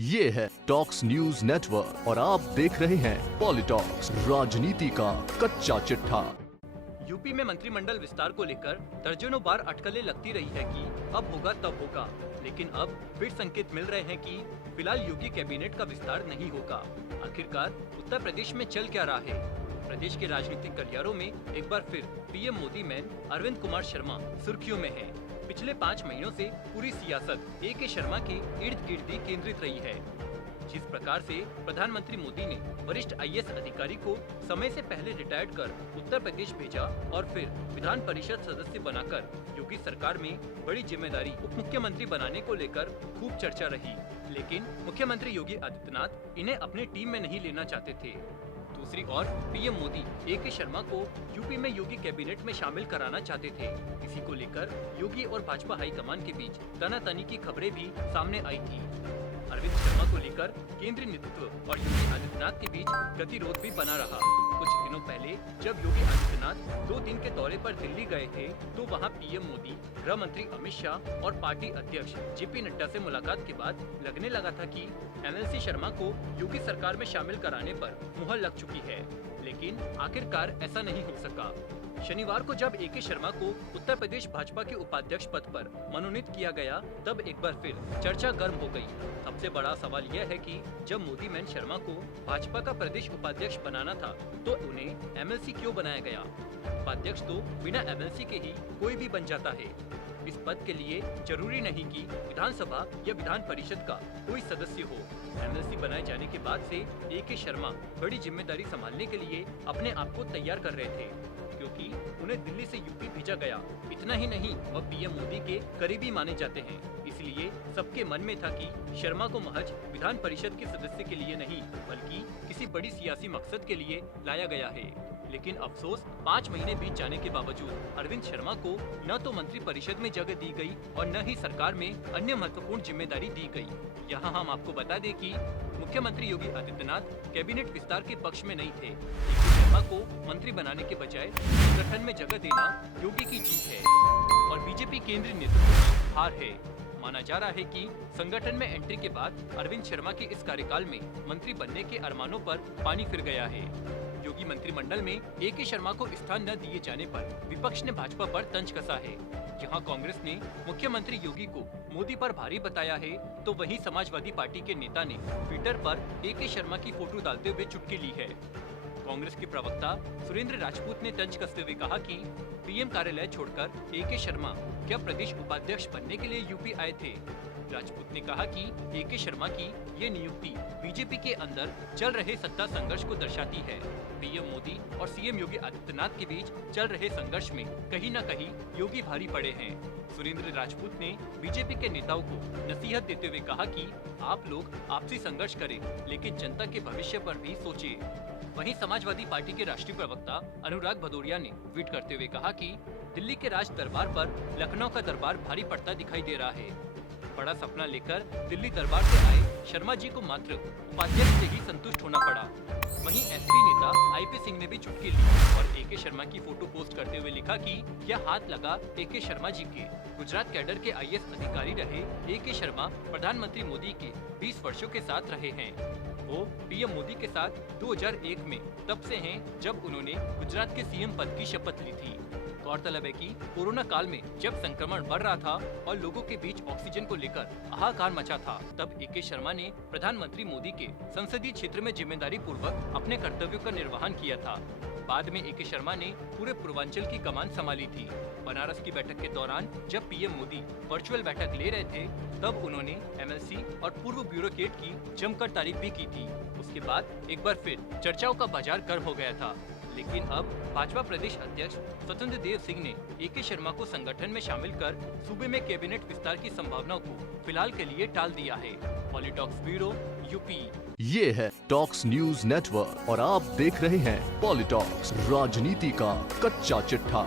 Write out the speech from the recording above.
ये है talks news network और आप देख रहे हैं पॉलिटॉक्स, राजनीति का कच्चा चिट्ठा। यूपी में मंत्रिमंडल विस्तार को लेकर दर्जनों बार अटकलें लगती रही है कि अब होगा तब होगा, लेकिन अब फिर संकेत मिल रहे हैं कि फिलहाल योगी कैबिनेट का विस्तार नहीं होगा। आखिरकार उत्तर प्रदेश में चल क्या रहा है? प्रदेश के राजनीतिक गलियारों में एक बार फिर पीएम मोदी मैन अरविंद कुमार शर्मा सुर्खियों में है। पिछले 5 महीनों से पूरी सियासत ए.के. शर्मा के इर्द गिर्द ही केंद्रित रही है। जिस प्रकार से प्रधानमंत्री मोदी ने वरिष्ठ आईएएस अधिकारी को समय से पहले रिटायर्ड कर उत्तर प्रदेश भेजा और फिर विधान परिषद सदस्य बनाकर योगी सरकार में बड़ी जिम्मेदारी उप मुख्यमंत्री बनाने को लेकर खूब चर्चा रही, लेकिन मुख्यमंत्री योगी आदित्यनाथ इन्हें अपनी टीम में नहीं लेना चाहते थे। दूसरी ओर पीएम मोदी ए.के. शर्मा को यूपी में योगी कैबिनेट में शामिल कराना चाहते थे। इसी को लेकर योगी और भाजपा हाईकमान के बीच तनातनी की खबरें भी सामने आई थी। अरविंद शर्मा को लेकर केंद्रीय नेतृत्व और योगी आदित्यनाथ के बीच गतिरोध भी बना रहा। कुछ दिनों पहले जब योगी आदित्यनाथ 2 दिन के दौरे पर दिल्ली गए थे, तो वहां पीएम मोदी, गृह मंत्री अमित शाह और पार्टी अध्यक्ष जेपी नड्डा से मुलाकात के बाद लगने लगा था कि एमएलसी शर्मा को योगी सरकार में शामिल कराने पर मुहर लग चुकी है, लेकिन आखिरकार ऐसा नहीं हो सका। शनिवार को जब ए.के. शर्मा को उत्तर प्रदेश भाजपा के उपाध्यक्ष पद पर मनोनीत किया गया, तब एक बार फिर चर्चा गर्म हो गई। सबसे बड़ा सवाल यह है कि जब मोदी मैन शर्मा को भाजपा का प्रदेश उपाध्यक्ष बनाना था, तो उन्हें एमएलसी क्यों बनाया गया? उपाध्यक्ष तो बिना एमएलसी के ही कोई भी बन जाता है। इस पद के लिए जरूरी नहीं कि विधानसभा या विधान परिषद का कोई सदस्य हो। एमएलसी बनाए जाने के बाद से ए.के. शर्मा बड़ी जिम्मेदारी संभालने के लिए अपने आप को तैयार कर रहे थे, क्योंकि उन्हें दिल्ली से यूपी भेजा गया। इतना ही नहीं, वह पीएम मोदी के करीबी माने जाते हैं, इसलिए सबके मन में था कि शर्मा को महज विधान परिषद के सदस्य के लिए नहीं, बल्कि किसी बड़ी सियासी मकसद के लिए लाया गया है। लेकिन अफसोस, 5 महीने बीत जाने के बावजूद अरविंद शर्मा को न तो मंत्री परिषद में जगह दी गई और न ही सरकार में अन्य महत्वपूर्ण जिम्मेदारी दी गई। यहाँ हम आपको बता दें कि मुख्यमंत्री योगी आदित्यनाथ कैबिनेट विस्तार के पक्ष में नहीं थे। ए.के. शर्मा को मंत्री बनाने के बजाय संगठन में जगह देना योगी की जीत है और बीजेपी केंद्रीय नेतृत्व की हार है। माना जा रहा है कि संगठन में एंट्री के बाद अरविंद शर्मा के इस कार्यकाल में मंत्री बनने के अरमानों पर पानी फिर गया है। योगी मंत्रिमंडल में ए.के. शर्मा को स्थान न दिए जाने पर विपक्ष ने भाजपा पर तंज कसा है। जहां कांग्रेस ने मुख्यमंत्री योगी को मोदी पर भारी बताया है, तो वहीं समाजवादी पार्टी के नेता ने ट्विटर पर ए.के. शर्मा की फोटो डालते हुए चुटकी ली है। कांग्रेस के प्रवक्ता सुरेंद्र राजपूत ने तंज कसते हुए कहा कि पीएम कार्यालय छोड़कर ए.के. शर्मा क्या प्रदेश उपाध्यक्ष बनने के लिए यूपी आए थे? राजपूत ने कहा कि ए.के. शर्मा की ये नियुक्ति बीजेपी के अंदर चल रहे सत्ता संघर्ष को दर्शाती है। पीएम मोदी और सीएम योगी आदित्यनाथ के बीच चल रहे संघर्ष में कहीं न कहीं योगी भारी पड़े हैं। सुरेंद्र राजपूत ने बीजेपी के नेताओं को नसीहत देते हुए कहा कि आप लोग आपसी संघर्ष करें, लेकिन जनता के भविष्य पर भी सोचिए। वहीं समाजवादी पार्टी के राष्ट्रीय प्रवक्ता अनुराग भदौरिया ने ट्वीट करते हुए कहा कि दिल्ली के राज दरबार पर लखनऊ का दरबार भारी पड़ता दिखाई दे रहा है। बड़ा सपना लेकर दिल्ली दरबार से आए शर्मा जी को मात्र उपाध्यक्ष से ही संतुष्ट होना पड़ा। वहीं एसपी नेता आईपी सिंह ने भी चुटकी ली और ए.के. शर्मा की फोटो पोस्ट करते हुए लिखा कि यह हाथ लगा ए.के. शर्मा जी के। गुजरात कैडर के आईएएस अधिकारी रहे ए.के. शर्मा प्रधानमंत्री मोदी के 20 वर्षों के साथ रहे हैं। वो पीएम मोदी के साथ 2001 में तब से हैं जब उन्होंने गुजरात के सीएम पद की शपथ ली थी। गौरतलब है कि कोरोना काल में जब संक्रमण बढ़ रहा था और लोगों के बीच ऑक्सीजन को लेकर हाहाकार मचा था, तब ए.के. शर्मा ने प्रधानमंत्री मोदी के संसदीय क्षेत्र में जिम्मेदारी पूर्वक अपने कर्तव्यों का निर्वहन किया था। बाद में ए.के. शर्मा ने पूरे पूर्वांचल की कमान संभाली थी। बनारस की बैठक के दौरान जब पीएम मोदी वर्चुअल बैठक ले रहे थे, तब उन्होंने एमएलसी और पूर्व ब्यूरोक्रेट की जमकर तारीफ भी की थी। उसके बाद एक बार फिर चर्चाओं का बाजार गर्म हो गया था, लेकिन अब भाजपा प्रदेश अध्यक्ष स्वतंत्र देव सिंह ने ए.के. शर्मा को संगठन में शामिल कर सूबे में कैबिनेट विस्तार की संभावनाओं को फिलहाल के लिए टाल दिया है। PoliTalks bureau, UP. ये है टॉक्स न्यूज नेटवर्क और आप देख रहे हैं पॉलिटॉक्स, राजनीति का कच्चा चिट्ठा।